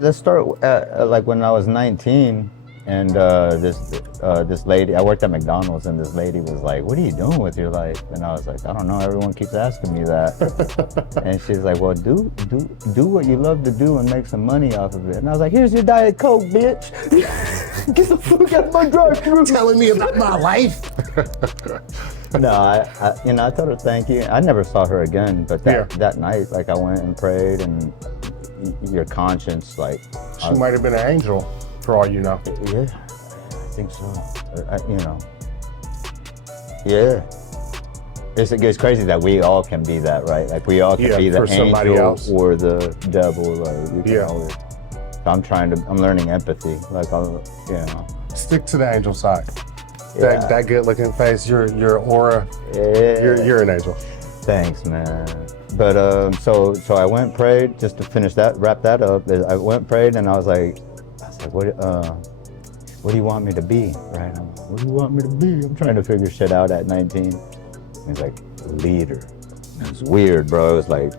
let's start at, like when I was 19, and this lady, I worked at McDonald's, and this lady was like, "What are you doing with your life?" And I was like, "I don't know. Everyone keeps asking me that." And she's like, "Well, do what you love to do and make some money off of it." And I was like, "Here's your Diet Coke, bitch. Get the fuck out of my drive-thru." Telling me about my life. No, I told her thank you. I never saw her again, but that night, like, I went and prayed, and your conscience, like, She might have been an angel, for all you know. Yeah, I think so. Yeah. It's crazy that we all can be that, right? Like, we all can be the angel else, or the devil. Like, we can always. I'm learning empathy. Like, Stick to the angel side. That good looking face, your aura, you're an angel. Thanks, man. But so I went, prayed, just to wrap that up. I went, prayed, and I was like, what do you want me to be? Right? I'm like, what do you want me to be? I'm trying to figure shit out at 19. He's like, leader. It was weird, bro. It was like,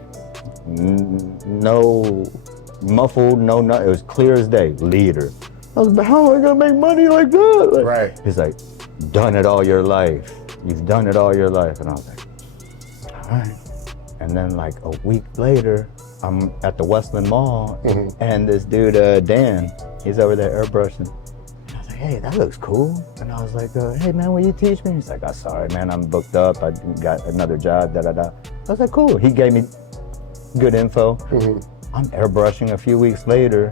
no muffled, no, it was clear as day, leader. I was like, how am I gonna make money like that? Like, right. He's like, done it all your life. You've done it all your life. And I was like, all right. And then like a week later, I'm at the Westland Mall, and this dude, Dan, he's over there airbrushing. And I was like, hey, that looks cool. And I was like, hey man, will you teach me? He's like, I'm sorry, man, I'm booked up. I got another job, I was like, cool. He gave me good info. I'm airbrushing a few weeks later.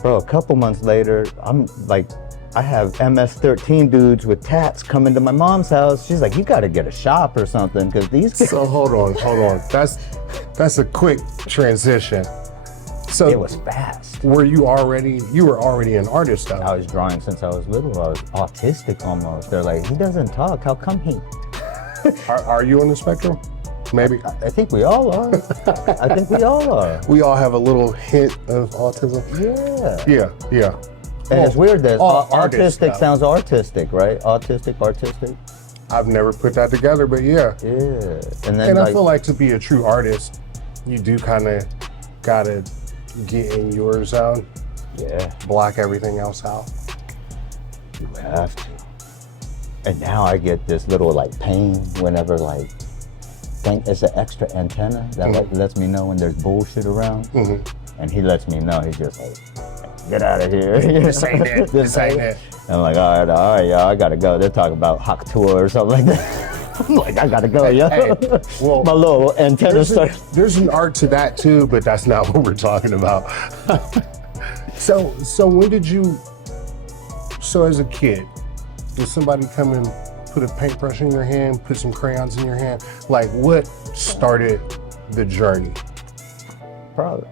Bro, a couple months later, I'm like, I have MS-13 dudes with tats coming to my mom's house. She's like, you gotta get a shop or something, because these guys... So hold on. That's a quick transition. So it was fast. You were already an artist though? I was drawing since I was little. I was autistic almost. They're like, he doesn't talk, how come he? Are you on the spectrum? Maybe. I think we all are. I think we all are. We all have a little hint of autism. Yeah. And it's weird that autistic stuff sounds artistic, right? Autistic. I've never put that together, but yeah. Yeah. And then I feel like to be a true artist, you do kind of gotta get in your zone. Yeah. Block everything else out. You have to. And now I get this little like pain whenever like, it's an extra antenna that lets me know when there's bullshit around. And he lets me know. He's just like, get out of here. This ain't it. This ain't it. And I'm like, all right, y'all, I gotta go. They're talking about Hawk Tour or something like that. I'm like, I gotta go, yo. Well, my little antenna starts. There's an art to that too, but that's not what we're talking about. So as a kid, did somebody come and put a paintbrush in your hand, put some crayons in your hand? Like, what started the journey? Probably.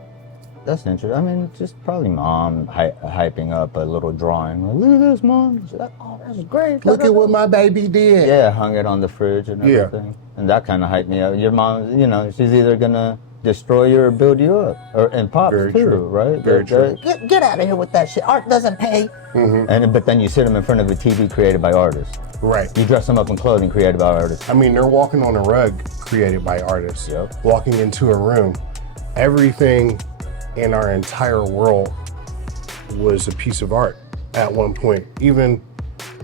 That's interesting. I mean, just probably mom hyping up a little drawing. Like, look at this, mom. She's like, oh, that's great. Look at what my baby did. Yeah, hung it on the fridge and everything. And that kind of hyped me up. Your mom, she's either gonna destroy you or build you up. And pops Very too, true. right? Very true. Get out of here with that shit. Art doesn't pay. But then you sit them in front of a TV created by artists. Right. You dress them up in clothing created by artists. I mean, they're walking on a rug created by artists. Yep. Walking into a room. Everything in our entire world was a piece of art at one point. Even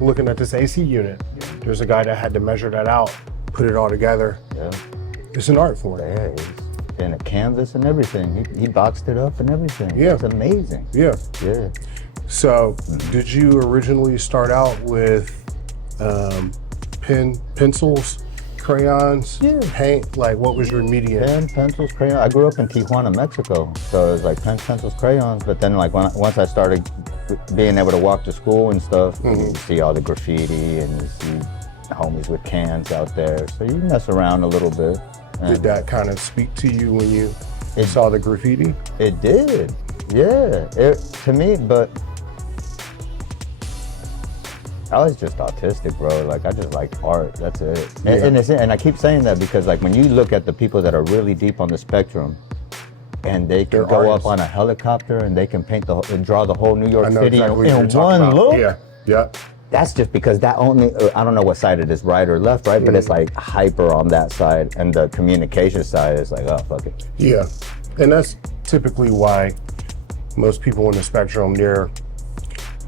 looking at this AC unit, there's a guy that had to measure that out, put it all together. Yeah. It's an art form. Yeah, and a canvas and everything. He boxed it up and everything. Yeah. It's amazing. Yeah. Yeah. So, did you originally start out with pencils, crayons, paint? Like, what was your medium? Pen, pencils, crayons. I grew up in Tijuana, Mexico, so it was like pen, pencils, crayons. But then, like, once I started being able to walk to school and stuff, you see all the graffiti and you see homies with cans out there. So you mess around a little bit. Did that kind of speak to you when you saw the graffiti? It did, yeah. To me, but I was just autistic, bro. Like, I just like art, that's it. And I keep saying that because, like, when you look at the people that are really deep on the spectrum, and they can go up on a helicopter and they can draw the whole New York City in one look. Yeah. That's just because that only, I don't know what side it is, right or left, right? But it's like hyper on that side, and the communication side is like, oh, fuck it. Yeah, and that's typically why most people on the spectrum, they're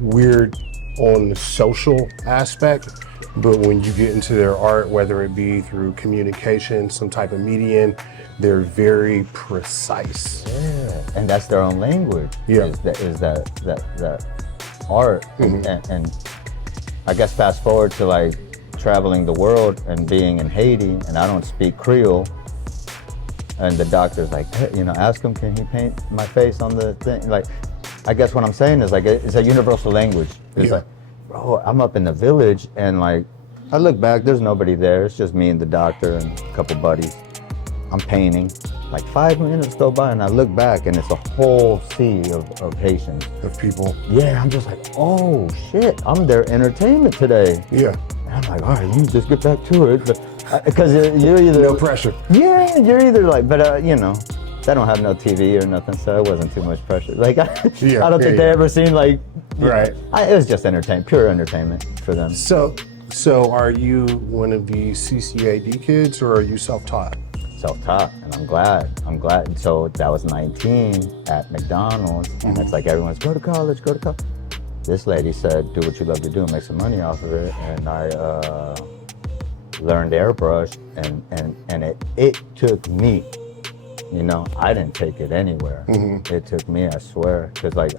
weird on the social aspect, but when you get into their art, whether it be through communication, some type of medium, they're very precise. Yeah, and that's their own language. Yeah. Is that art, and I guess fast forward to like traveling the world and being in Haiti, and I don't speak Creole, and the doctor's like, hey, you know, ask him, can he paint my face on the thing? Like, I guess what I'm saying is like, it's a universal language. It's like, bro, I'm up in the village, and like, I look back, there's nobody there. It's just me and the doctor and a couple buddies. I'm painting. Like 5 minutes go by, and I look back, and it's a whole sea of Haitians. Of people. Yeah, I'm just like, oh shit, I'm their entertainment today. Yeah. And I'm like, all right, let me just get back to it. Because you're either... No pressure. Yeah, you're either like, but you know, they don't have no TV or nothing, so it wasn't too much pressure. Like, I don't think they ever seen like... Right. It was just entertainment, pure entertainment for them. So are you one of the CCAD kids, or are you self-taught? Self-taught, and I'm glad. So that was 19 at McDonald's, and it's like everyone's go to college. This lady said, do what you love to do and make some money off of it, and I learned airbrush, and it took me, you know, I didn't take it anywhere. It took me, I swear, because like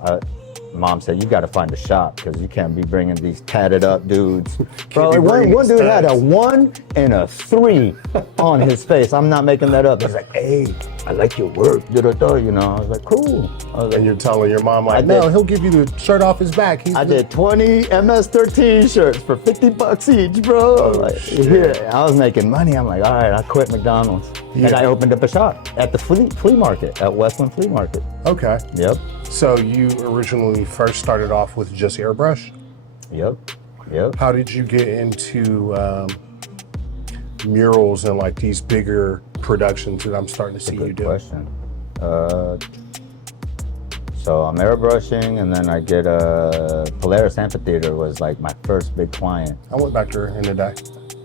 Mom said, you got to find a shop because you can't be bringing these tatted up dudes. Bro, one dude had a 1 and a 3 on his face. I'm not making that up. I was like, hey, I like your work. You know, I was like, cool. And you're telling your mom like, no, he'll give you the shirt off his back. I did 20 MS-13 shirts for $50 each, bro. I was making money. I'm like, all right, I quit McDonald's. And I opened up a shop at the flea market, at Westland Flea Market. Okay. Yep. So you originally first started off with just airbrush? Yep. How did you get into murals and like these bigger productions that I'm starting to see you do? Good question. So I'm airbrushing, and then I get Polaris Amphitheater was like my first big client. I went back there in the day.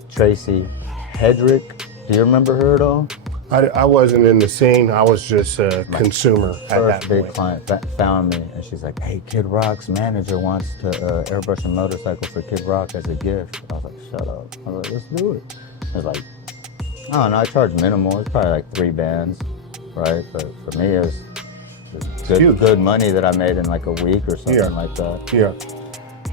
Tracy Hedrick, do you remember her at all? I wasn't in the scene. I was just a consumer at that First big point. client found me, and she's like, hey, Kid Rock's manager wants to airbrush a motorcycle for Kid Rock as a gift. I was like, shut up. I was like, let's do it. It was like, I don't know, I charge minimal. It's probably like 3 bands, right? But for me, it was good money that I made in like a week or something like that. Yeah.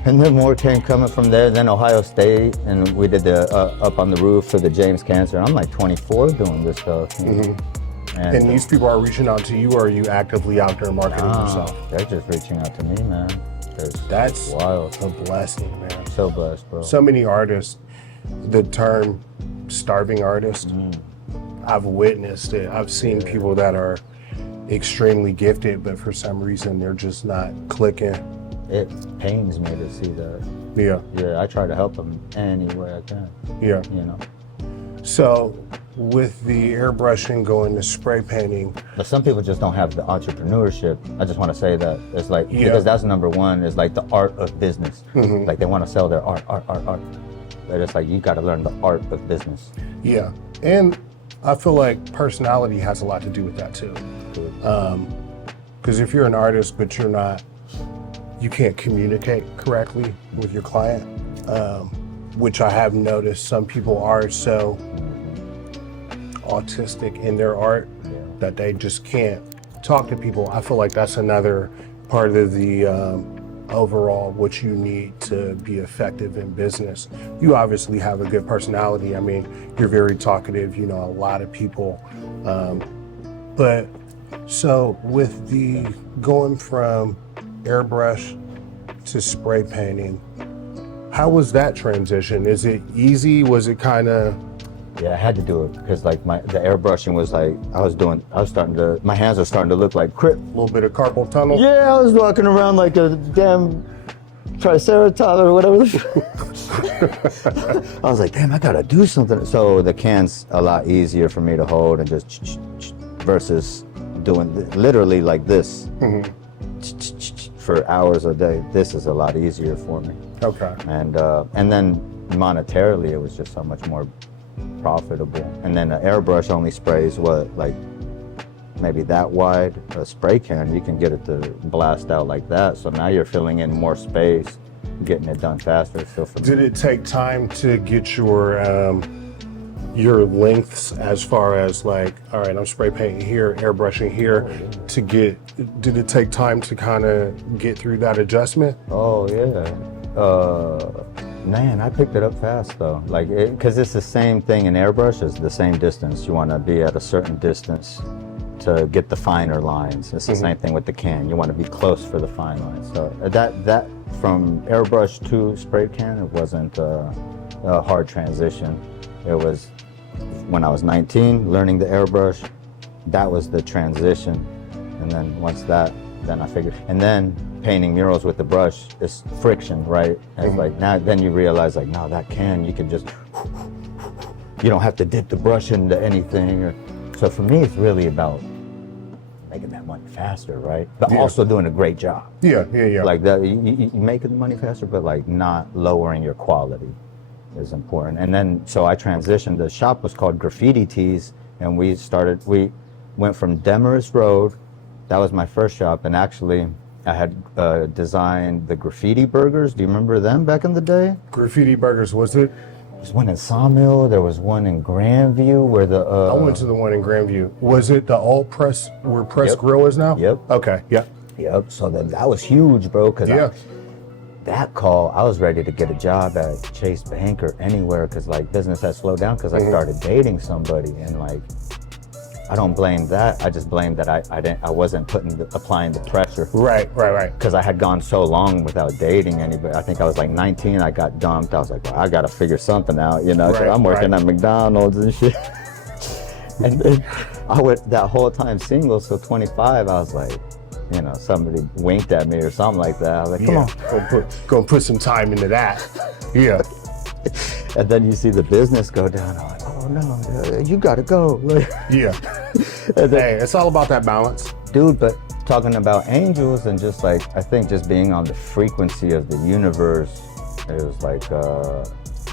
And then more came coming from there. Then Ohio State, and we did the up on the roof for the James Cancer. I'm like 24 doing this stuff. You know? And these people are reaching out to you, or are you actively out there marketing yourself? They're just reaching out to me, man. That's wild. a blessing, man. So blessed, bro. So many artists, the term starving artist, I've witnessed it. I've seen people that are extremely gifted, but for some reason they're just not clicking. It pains me to see that. Yeah. I try to help them any way I can. Yeah. You know. So with the airbrushing going to spray painting. But some people just don't have the entrepreneurship. I just want to say that. It's like, because that's number one, is like the art of business. Like they want to sell their art. But it's like, you got to learn the art of business. Yeah. And I feel like personality has a lot to do with that too. Because if you're an artist, but you can't communicate correctly with your client, which I have noticed some people are so autistic in their art that they just can't talk to people. I feel like that's another part of the overall what you need to be effective in business. You obviously have a good personality. I mean, you're very talkative, you know a lot of people. But so with the going from airbrush to spray painting, how was that transition? Is it easy? Was it kind of... Yeah, I had to do it because like the airbrushing was like, my hands are starting to look like Crip. A little bit of carpal tunnel? Yeah, I was walking around like a damn triceratops or whatever. I was like, damn, I gotta do something. So the can's a lot easier for me to hold and just versus doing literally like this for hours a day. This is a lot easier for me. Okay. And then monetarily, it was just so much more profitable. And then the airbrush only sprays what, like maybe that wide, a spray can, you can get it to blast out like that. So now you're filling in more space, getting it done faster. So for Did it take time to get your lengths as far as like, all right, I'm spray painting here, airbrushing here, did it take time to kind of get through that adjustment? Oh yeah. Man, I picked it up fast though. Like, cause it's the same thing in airbrush, it's the same distance. You wanna be at a certain distance to get the finer lines. It's the same thing with the can. You wanna be close for the fine lines. So that from airbrush to spray can, it wasn't a hard transition. It was when I was 19, learning the airbrush, that was the transition. And then once that, then I figured, and then painting murals with the brush is friction, right? And it's like now, then you realize like, no, that can, you can just, you don't have to dip the brush into anything. So for me, it's really about making that money faster, right? But also doing a great job. Yeah. Like that, you making the money faster, but like not lowering your quality is important. And then, so I transitioned, the shop was called Graffiti Tees, and we went from Demarest Road, that was my first shop, and actually I had designed the graffiti burgers. Do you remember them back in the day? Graffiti burgers, was it? There was one in Sawmill, there was one in Grandview where the... I went to the one in Grandview. Was it the alt press, where Press Grill is now? Yep. Okay, Yep, so that was huge, bro, because that call, I was ready to get a job at Chase Bank or anywhere because like business had slowed down because I started dating somebody, and like, I don't blame that. I just blame that I wasn't applying the pressure. Right. Because I had gone so long without dating anybody. I think I was like 19, I got dumped. I was like, well, I gotta figure something out, you know? So I'm working at McDonald's and shit. And then I went that whole time single, so 25, I was like, you know, somebody winked at me or something like that. I was like, come on. Go put some time into that. Yeah. And then you see the business go down. I'm like, oh no, you gotta go. Yeah. Hey, it's all about that balance. Dude, but talking about angels and just like, I think just being on the frequency of the universe, it was like,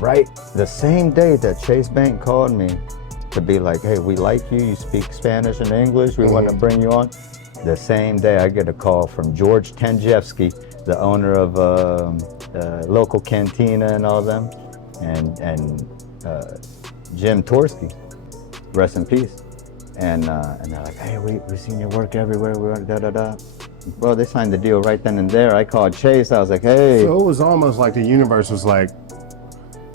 right, the same day that Chase Bank called me to be like, hey, we like you, you speak Spanish and English, we want to bring you on. The same day I get a call from George Tenjevsky, the owner of local cantina and all them, and Jim Torsky, rest in peace. And they're like, hey, we seen your work everywhere, we da-da-da. Bro, they signed the deal right then and there. I called Chase, I was like, hey. So it was almost like the universe was like,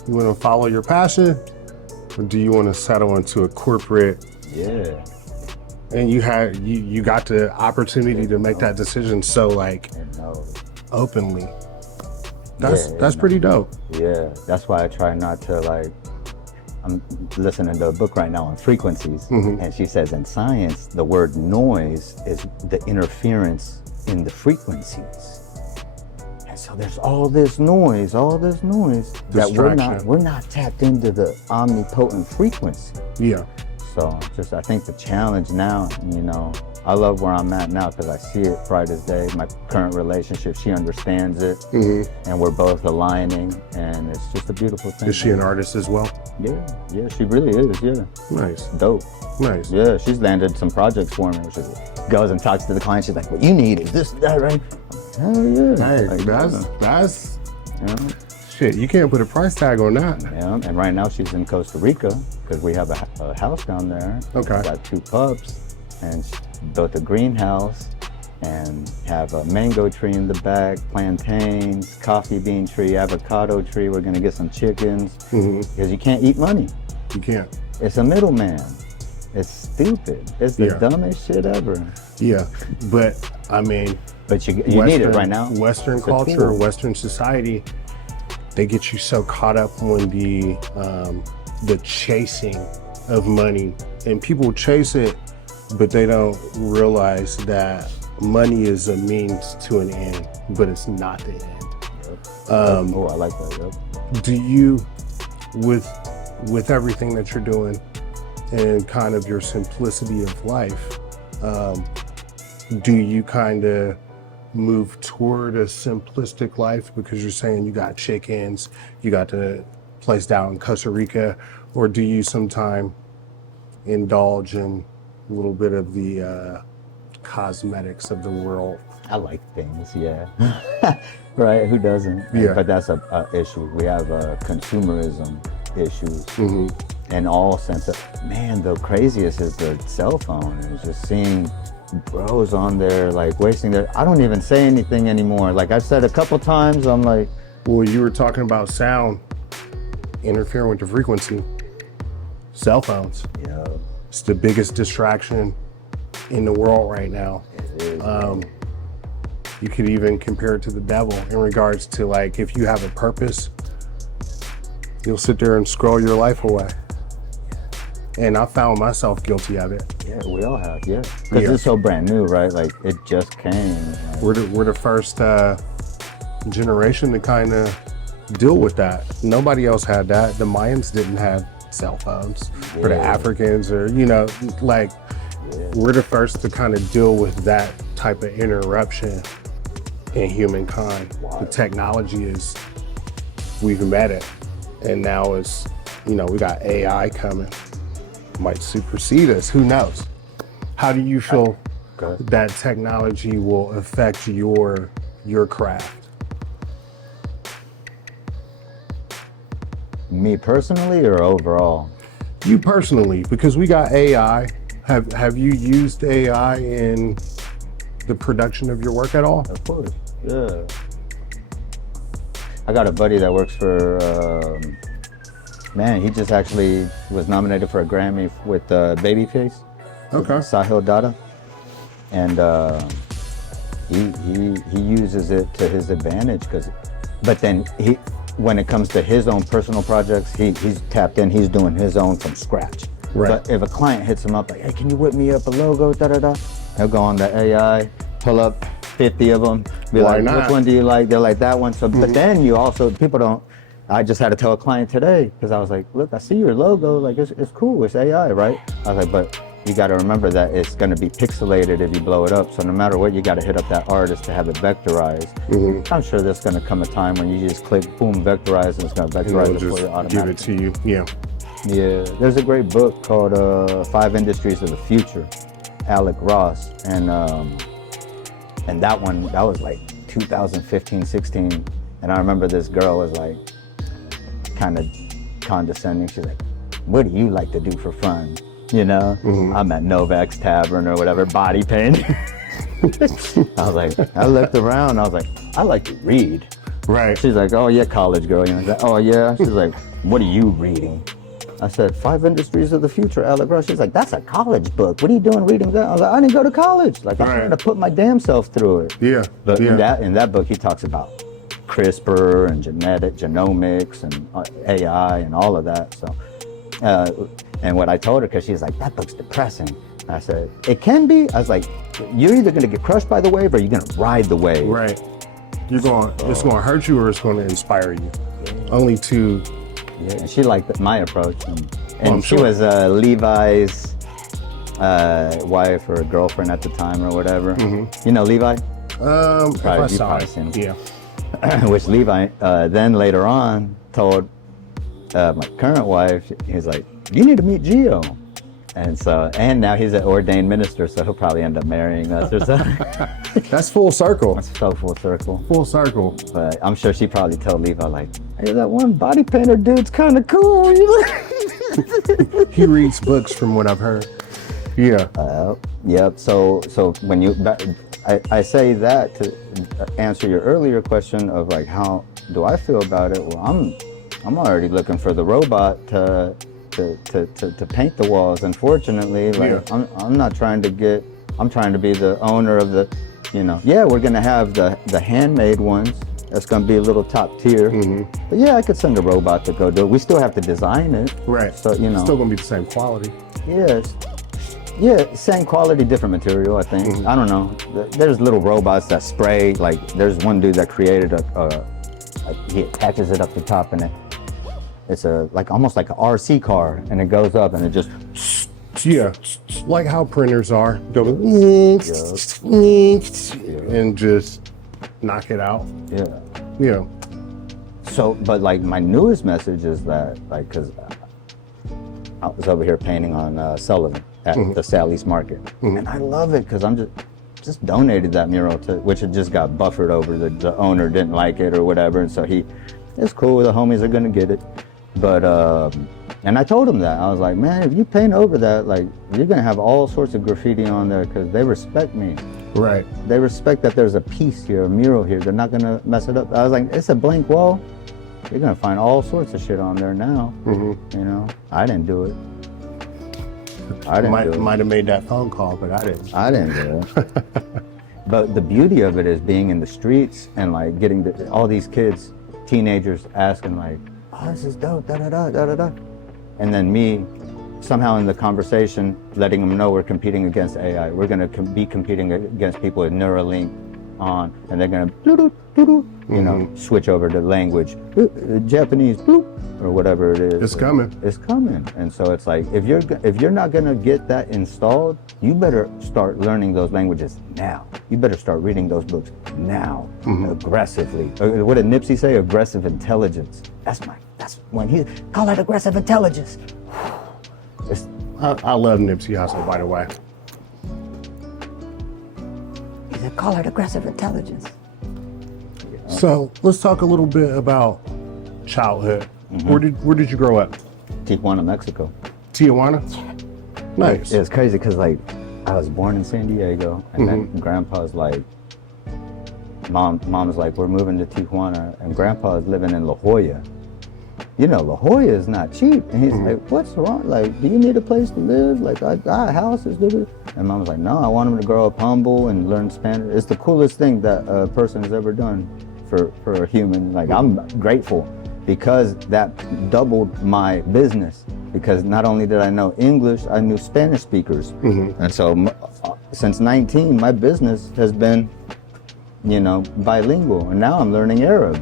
you want to follow your passion, or do you want to settle into a corporate? Yeah. And you got the opportunity to make that decision so like openly. That's pretty dope. Yeah, that's why I try not to like, I'm listening to a book right now on frequencies, and she says in science, the word noise is the interference in the frequencies. And so there's all this noise that we're not tapped into the omnipotent frequency. Yeah. So just, I think the challenge now, you know, I love where I'm at now because I see it bright as day. My current relationship, she understands it, and we're both aligning, and it's just a beautiful thing. Is she an artist as well? Yeah, she really is, yeah. Nice. Dope. Nice. Yeah, she's landed some projects for me, which is, goes and talks to the client, she's like, what you need is this, that, right? Hell yeah. Hey, like, that's, yeah. Shit, you can't put a price tag on that. Yeah, and right now she's in Costa Rica because we have a house down there. Okay. We've got 2 pups, and she built a greenhouse and have a mango tree in the back, plantains, coffee bean tree, avocado tree. We're gonna get some chickens because you can't eat money. You can't. It's a middleman. It's stupid. It's the dumbest shit ever. Yeah, but I mean, but you need it right now. Western culture, Western society, they get you so caught up on the chasing of money, and people chase it, but they don't realize that money is a means to an end, but it's not the end. Oh, I like that. Yep. Do you, with everything that you're doing and kind of your simplicity of life, do you kind of move toward a simplistic life because you're saying you got chickens, you got the place down in Costa Rica, or do you sometime indulge in little bit of the cosmetics of the world. I like things, yeah. Right, who doesn't? Yeah. But that's a issue. We have consumerism issues Mm-hmm. in all sense of, man, the craziest is the cell phone. And just seeing bros on there like wasting their, I don't even say anything anymore. Like I've said a couple times, I'm like, Well, you were talking about sound interfering with the frequency. Cell phones. yeah, It's the biggest distraction in the world right now. it is. You could even compare it to the devil in regards to like, if you have a purpose, you'll sit there and scroll your life away. And I found myself guilty of it. Yeah, we all have, yeah. Because Yeah. it's so brand new, right? Like it just came. Like, We're the first generation to kind of deal with that. Nobody else had that. The Mayans didn't have cell phones, or the Yeah. Africans, or like we're the first to kind of deal with that type of interruption in humankind. The technology is, we've met it, and now it's, we got AI coming, might supersede us. Who knows? How do you feel Good. that technology will affect your craft? Me personally or overall? You personally, because we got AI. Have you used AI in the production of your work at all? Of course, yeah. I got a buddy that works for, man, he just actually was nominated for a Grammy with Babyface. Okay. Sahil Dada. And he uses it to his advantage, but then when it comes to his own personal projects, he's tapped in, he's doing his own from scratch. Right. But if a client hits him up like, hey, can you whip me up a logo, da-da-da, he'll go on the AI, pull up 50 of them, be Why like, not? which one do you like? They're like, that one. So, but then you also, people don't, I just had to tell a client today, because I was like, look, I see your logo, like it's cool, it's AI, right? I was like, but you got to remember that it's going to be pixelated if you blow it up. So no matter what, you got to hit up that artist to have it vectorized. I'm sure there's going to come a time when you just click, boom, vectorize, and it's going to vectorize it for you Just automatically. give it to you. Yeah. Yeah, there's a great book called 5 Industries of the Future, Alec Ross, and that was like 2015, 16, and I remember this girl was like kind of condescending. She's like, what do you like to do for fun? I'm at Novak's Tavern or whatever, body painting. I was like, I looked around, I was like, I like to read. Right. She's like, oh yeah, college girl. Oh yeah. She's like, what are you reading? I said, 5 Industries of the Future, Alec Ross. She's like, that's a college book. What are you doing reading that? I was like, I didn't go to college. Like, I'm trying to put my damn self through it. Yeah. But yeah. in that book, he talks about CRISPR and genomics and AI and all of that. So, and what I told her, because she's like, that book's depressing. I said, it can be. I was like, you're either going to get crushed by the wave or you're going to ride the wave. Right. It's going to hurt you or it's going to inspire you. Only two. Yeah, and she liked my approach, and I'm she sure. was Levi's wife or girlfriend at the time or whatever. You know Levi? If I Probably- you saw probably it. seen him. Yeah. Which Levi then later on told my current wife, he's like, you need to meet Gio. And now he's an ordained minister, so he'll probably end up marrying us or something. That's full circle. It's so full circle. Full circle. But I'm sure she probably told Levi like, hey, that one body painter dude's kind of cool. He reads books from what I've heard. Yeah. Yep. So when I say that to answer your earlier question of like, how do I feel about it? Well, I'm already looking for the robot to paint the walls. Unfortunately, like I'm not trying to get. I'm trying to be the owner of the. Yeah, we're gonna have the handmade ones. That's gonna be a little top tier. But yeah, I could send a robot to go do it. We still have to design it. Right. So It's still going to be the same quality. Yes. Yeah, same quality, different material, I think. I don't know. There's little robots that spray. Like, there's one dude that created he attaches it up the top, and it's almost like an RC car, and it goes up, and it just. Yeah. Like how printers are. Go and just knock it out. Yeah. Yeah. So, but like my newest message is that, like, because I was over here painting on Sullivan. at the Sally's Market. And I love it because I'm just donated that mural to, which had just got buffered over. The owner didn't like it or whatever, and so it's cool, the homies are gonna get it. But and I told him that. I was like, man, if you paint over that, like, you're gonna have all sorts of graffiti on there because they respect me. Right. They respect that there's a piece here, a mural here. They're not gonna mess it up. I was like, it's a blank wall. You're gonna find all sorts of shit on there now. You know, I didn't do it. Might have made that phone call, but I didn't. I didn't do it. But the beauty of it is being in the streets and like getting all these kids, teenagers asking like, oh, this is dope, da da da da da da. And then me, somehow in the conversation, letting them know we're competing against AI. We're gonna be competing against people with Neuralink on, and they're gonna, you know, switch over to language, Japanese, or whatever it is. It's coming. It's coming. And so it's like, if you're not gonna get that installed, you better start learning those languages now. You better start reading those books now, aggressively. What did Nipsey say? Aggressive intelligence. That's when he call it aggressive intelligence. I love Nipsey Hussle, by the way. He said, call it aggressive intelligence. So let's talk a little bit about childhood. Where did you grow up? Tijuana, Mexico. Tijuana? Nice. It's crazy because like I was born in San Diego, and then grandpa's like, mom's like, we're moving to Tijuana, and grandpa's living in La Jolla. You know, La Jolla is not cheap. And he's like, what's wrong? Like, do you need a place to live? Like, I got houses, dude. And mom's like, no, I want him to grow up humble and learn Spanish. It's the coolest thing that a person has ever done for a human. Like, I'm grateful because that doubled my business. Because not only did I know English, I knew Spanish speakers. And so since 19, my business has been, you know, bilingual. And now I'm learning Arab.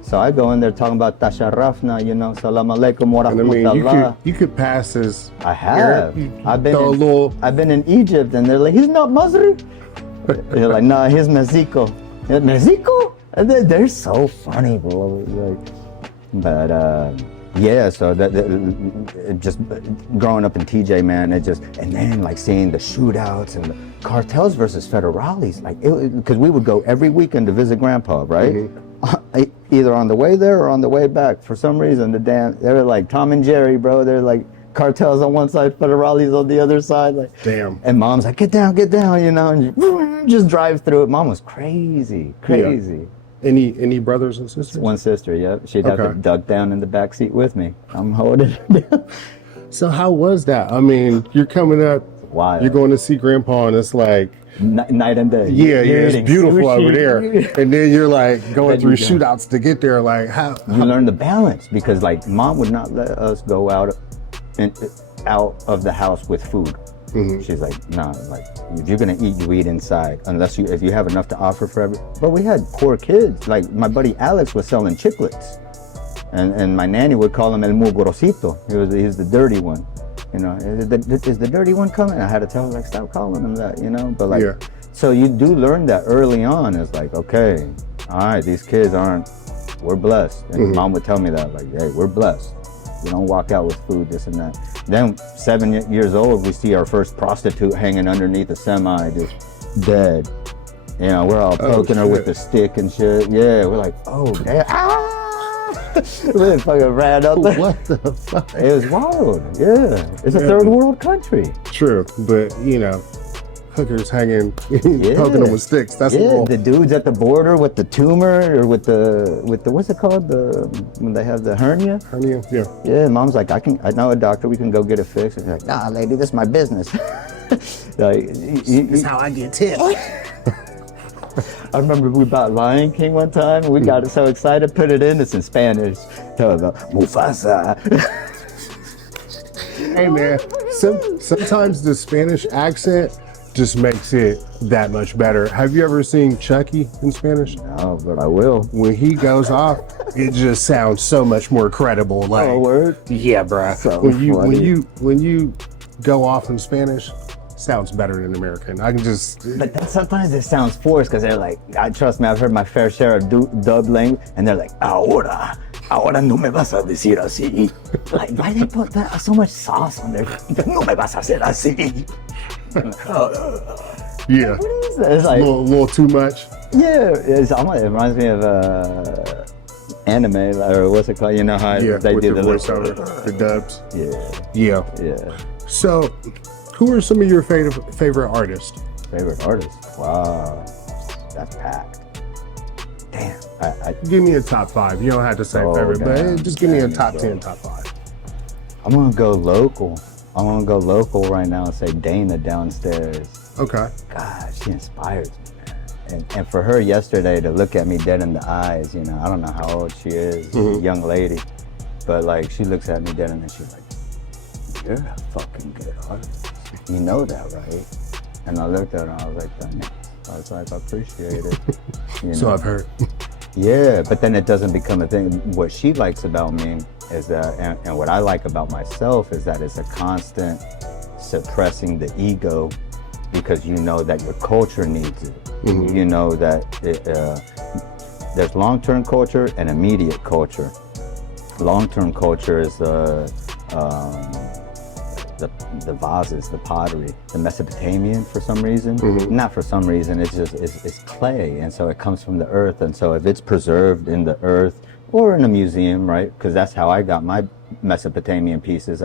So I go in there talking about tasharrafna, you know, salam alaikum wa rahmatullah. I mean, you could pass as I have. I've been in Egypt, and they're like, he's not Masri. They're like, nah, he's Mexico. Mexico? And they're so funny, bro. Like, but yeah, so that just growing up in TJ, man, and then like seeing the shootouts and the cartels versus federales, like, because we would go every weekend to visit grandpa, right? Either on the way there or on the way back. For some reason, they were like Tom and Jerry, bro. They're like cartels on one side, federales on the other side. Like, damn. And mom's like, get down, you know, and you just drive through it. Mom was crazy. Yeah. Any brothers and sisters? One sister, yeah. She'd have to duck down in the back seat with me. I'm holding her down. So how was that? I mean, you're coming up, you're going to see grandpa, and it's like, night and day. Yeah, it's beautiful sushi over there. And then you're like going through shootouts to get there. Like, how you learn the balance, because like mom would not let us go out of the house with food. She's like, nah, like if you're gonna eat, you eat inside, if you have enough to offer for everyone. But we had poor kids. Like my buddy Alex was selling chiclets, and my nanny would call him el mugrosito. He's the dirty one. You know, is the dirty one coming? I had to tell her, like, stop calling him that, you know? But like, so you do learn that early on. It's like, okay, all right, these kids we're blessed. And mom would tell me that, like, hey, we're blessed. We don't walk out with food, this and that. Then 7 years old, we see our first prostitute hanging underneath a semi, just dead. You know, we're all poking her with the stick and shit. Yeah, we're like, oh, damn, we fucking ran up there. What the fuck? It was wild, yeah. It's a third world country. True, but you know, hookers hanging, poking them with sticks. That's the dudes at the border with the tumor or with the what's it called? When they have the hernia? Hernia, yeah. Yeah, mom's like, I know a doctor, we can go get it fixed. It's like, nah, lady, this is my business. Like, this is how I get tipped. I remember we bought Lion King one time, and we got so excited, put it in, it's in Spanish. Tell them, Mufasa. Hey man, sometimes the Spanish accent just makes it that much better. Have you ever seen Chucky in Spanish? No, but I will. When he goes off, it just sounds so much more credible. Like, oh, word? Yeah, bruh. So when you go off in Spanish, sounds better than American. But sometimes it sounds forced, because they're like, trust me, I've heard my fair share of dub language, and they're like, ahora. Ahora no me vas a decir así. Like, why they put that, so much sauce on there? No me vas a hacer así. Yeah. What is that? It's like, Little too much. yeah, it reminds me of anime, or what's it called? You know how Yeah, they with do the the voiceover, the dubs. Yeah, Yeah. yeah. So, who are some of your favorite artists? Favorite artist? Wow, that's packed. Damn. Give me a top 5. You don't have to say favorite, damn. but just give me a Damn, top bro. 10, top 5. I'm gonna go local. I'm gonna go local right now and say Dana downstairs. Okay. God, she inspires me, man. And for her yesterday to look at me dead in the eyes, you know, I don't know how old she is, young lady, but like she looks at me dead and she's like, "You're a fucking good artist. You know that, right?" And I looked at her and I was like, "Thanks." I was like, "I appreciate it." You So know? I've heard. Yeah, but then it doesn't become a thing. What she likes about me is that, and what I like about myself is that it's a constant suppressing the ego, because you know that your culture needs it. You know that there's long-term culture and immediate culture. Long-term culture is the vases, the pottery, the Mesopotamian for some reason. Not for some reason, it's just it's clay, and so it comes from the earth, and so if it's preserved in the earth or in a museum, right? Because that's how I got my Mesopotamian pieces.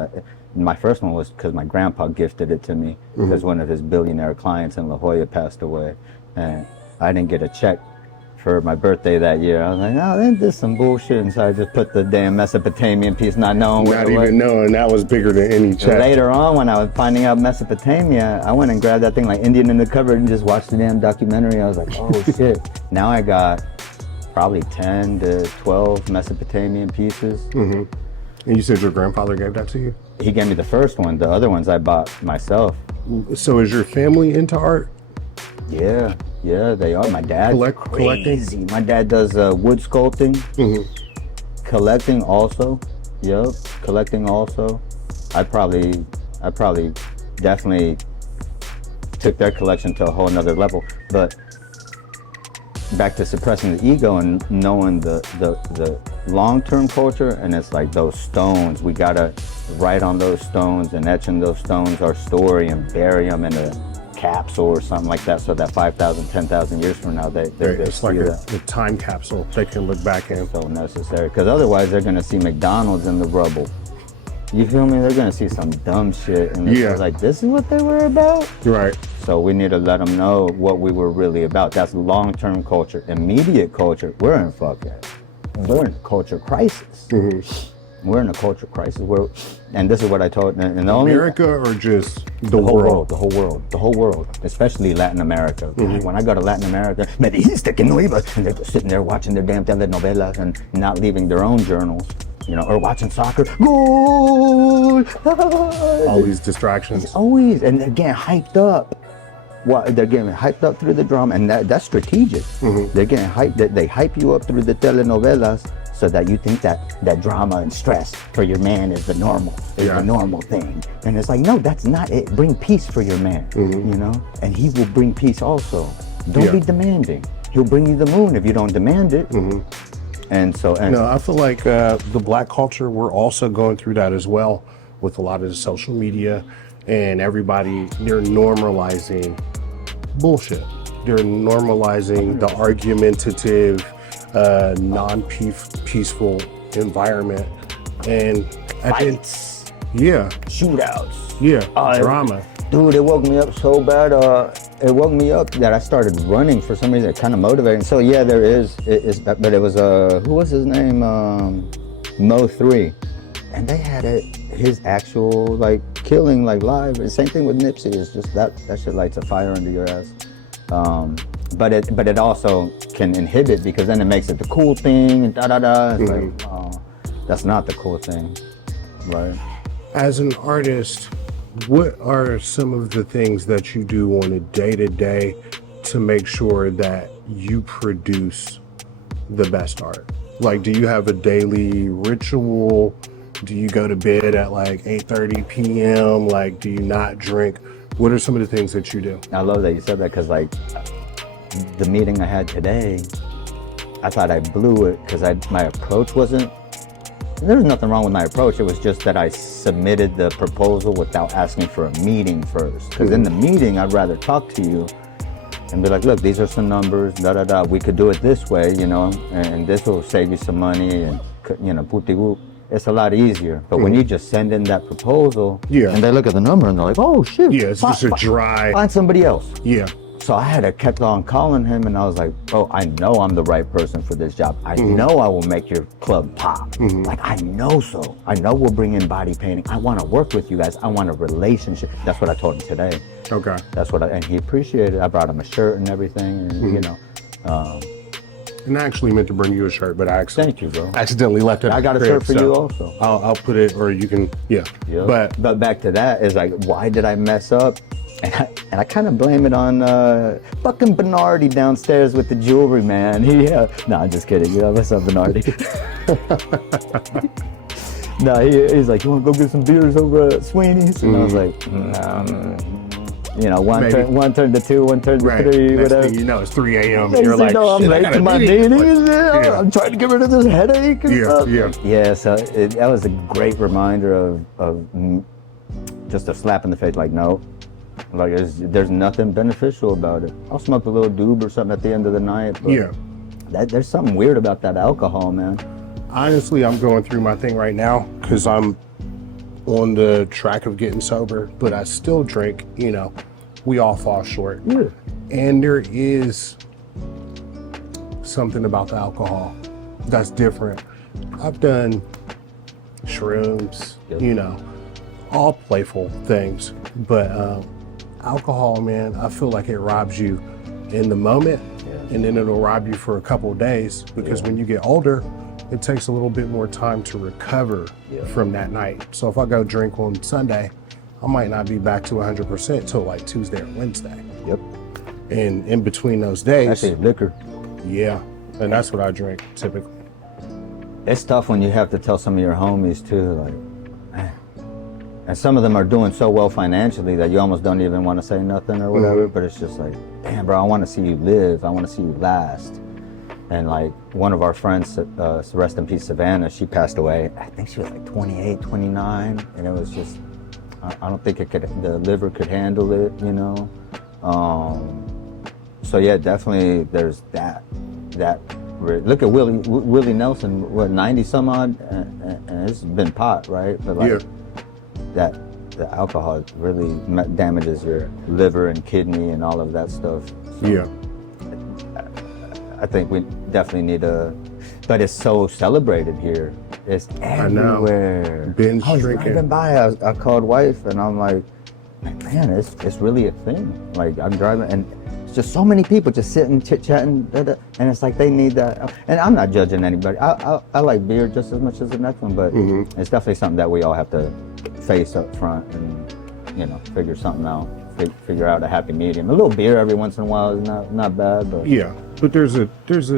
My first one was because my grandpa gifted it to me because one of his billionaire clients in La Jolla passed away, and I didn't get a check for my birthday that year. I was like, "Oh, isn't this some bullshit?" And so I just put the damn Mesopotamian piece, not knowing what Not it was. even knowing that was bigger than any check. Later on, when I was finding out Mesopotamia, I went and grabbed that thing like Indian in the cupboard and just watched the damn documentary. I was like, "Oh shit!" Now I got probably 10 to 12 Mesopotamian pieces. And you said your grandfather gave that to you? He gave me the first one. The other ones I bought myself. So is your family into art? Yeah, they are. My dad Collecting? crazy. My dad does wood sculpting, collecting also. Yep, collecting also. I probably definitely took their collection to a whole nother level. But back to suppressing the ego and knowing the long-term culture, and it's like those stones, we gotta write on those stones and etch in those stones our story and bury them in a capsule or something like that, so that 5,000, 10,000 years from now they're It's like a time capsule they can look back in. so necessary, because otherwise they're gonna see McDonald's in the rubble. You feel me? They're gonna see some dumb shit and it's like, this is what they were about? Right. So we need to let them know what we were really about. That's long-term culture. Immediate culture, we're in a culture crisis. We're in a culture crisis. And this is what I told. And the only America or just the whole world, the whole world, especially Latin America. When I go to Latin America, me dijiste que no iba, and they're just sitting there watching their damn telenovelas and not leaving their own journals, you know, or watching soccer. Goal! all these distractions. Always, and they're getting hyped up. Well, they're getting hyped up through the drama, and that's strategic. They're getting hyped. They hype you up through the telenovelas so that you think that drama and stress for your man is the normal thing. And it's like, no, that's not it. Bring peace for your man, you know, and he will bring peace also. Don't be demanding. He'll bring you the moon if you don't demand it. And so, No, I feel like the Black culture, we're also going through that as well with a lot of the social media, and everybody, they're normalizing bullshit. They're normalizing the argumentative, non-peaceful environment. And fights, shootouts, drama. Dude, it woke me up so bad. It woke me up that I started running for some reason. It kind of motivated. So yeah, there is. But it was who was his name? Mo3, and they had his actual like killing like live. The same thing with Nipsey. It's just that shit lights a fire under your ass. But it also can inhibit, because then it makes it the cool thing and It's like, oh, that's not the cool thing, right? As an artist, what are some of the things that you do on a day-to-day to make sure that you produce the best art? Like, do you have a daily ritual? Do you go to bed at like 8:30 p.m.? Like, do you not drink? What are some of the things that you do? I love that you said that, because like the meeting I had today, I thought I blew it because my approach wasn't there's nothing wrong with my approach. It was just that I submitted the proposal without asking for a meeting first. Because in the meeting, I'd rather talk to you and be like, look, these are some numbers, da-da-da. We could do it this way, you know, and this will save you some money and, you know, pooty-whoop. It's a lot easier. But when you just send in that proposal and they look at the number and they're like, oh, shit. Yeah, it's just a dry. Find somebody else. Yeah. So I had to kept on calling him, and I was like, oh, I know I'm the right person for this job. I know I will make your club pop. Like, I know so. I know we'll bring in body painting. I want to work with you guys. I want a relationship. That's what I told him today. Okay. That's what and he appreciated it. I brought him a shirt and everything, and you know. And I actually meant to bring you a shirt, but I Thank you, bro. accidentally left it. I got a shirt for you also. I'll put it, or you can, yeah. But back to that is like, why did I mess up? And I kind of blame it on fucking Bernardi downstairs with the jewelry, man. No, I'm just kidding. You know, what's up, Bernardi? No, he's like, you want to go get some beers over at Sweeney's? And I was like, you know, one turned to two, one turned to three, Next whatever. thing you know, it's 3 a.m. Next You're thing like, you know, I'm shit, I late got to a my meeting. meeting. I'm trying to get rid of this headache and stuff. Yeah, so that was a great reminder of just a slap in the face, like, no. Like, there's nothing beneficial about it. I'll smoke a little doob or something at the end of the night. But there's something weird about that alcohol, man. Honestly, I'm going through my thing right now because I'm on the track of getting sober, but I still drink. You know, we all fall short. Yeah. And there is something about the alcohol that's different. I've done shrooms, you know, all playful things, but alcohol, man, I feel like it robs you in the moment, and then it'll rob you for a couple of days, because when you get older, it takes a little bit more time to recover from that night. So if I go drink on Sunday, I might not be back to 100% till like Tuesday or Wednesday. Yep. And in between those days, Actually, liquor. yeah, and that's what I drink typically. It's tough when you have to tell some of your homies too, like, man. And some of them are doing so well financially that you almost don't even want to say nothing or whatever, but it's just like, damn, bro, I want to see you live. I want to see you last. And like one of our friends, rest in peace, Savannah, she passed away. I think she was like 28, 29. And it was just, I don't think the liver could handle it, you know? So yeah, definitely there's that. Look at Willie Nelson, what, 90 some odd? And it's been pot, right? But like, the alcohol really damages your liver and kidney and all of that stuff. So I think we definitely need but it's so celebrated here. It's everywhere. Binge I was drinking. driving by, I called wife and I'm like, man, it's really a thing. Like, I'm driving and it's just so many people just sitting, chit-chatting, and it's like they need that. And I'm not judging anybody. I like beer just as much as the next one, but it's definitely something that we all have to face up front and, you know, figure something out. Figure out a happy medium. A little beer every once in a while is not bad, but but there's a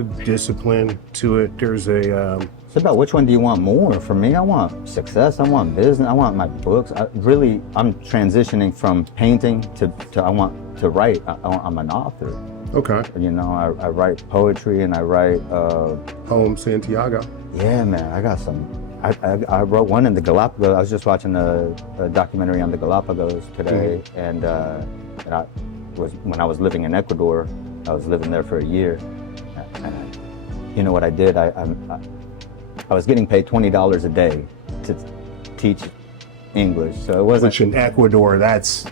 discipline to it. There's a it's about which one do you want more. For me, I want success. I want business. I want my books. I'm transitioning from painting to I want to write. I'm an author. Okay. You know, I write poetry and I write Home Santiago. Yeah, man. I got some. I wrote one in the Galapagos. I was just watching a documentary on the Galapagos today, and when I was living in Ecuador, I was living there for a year. And you know what I did? I was getting paid $20 a day to teach English, so it wasn't. Which in Ecuador, that's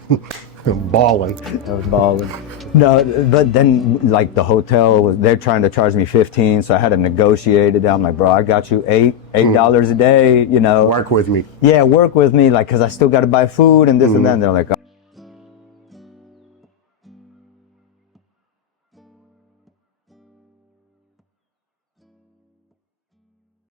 balling. I was balling. No, but then like the hotel they're trying to charge me 15, so I had to negotiate it down. I'm like, bro, I got you $8 a day, you know. Work with me. Yeah, work with me, like, cause I still got to buy food and this and that. And they're like,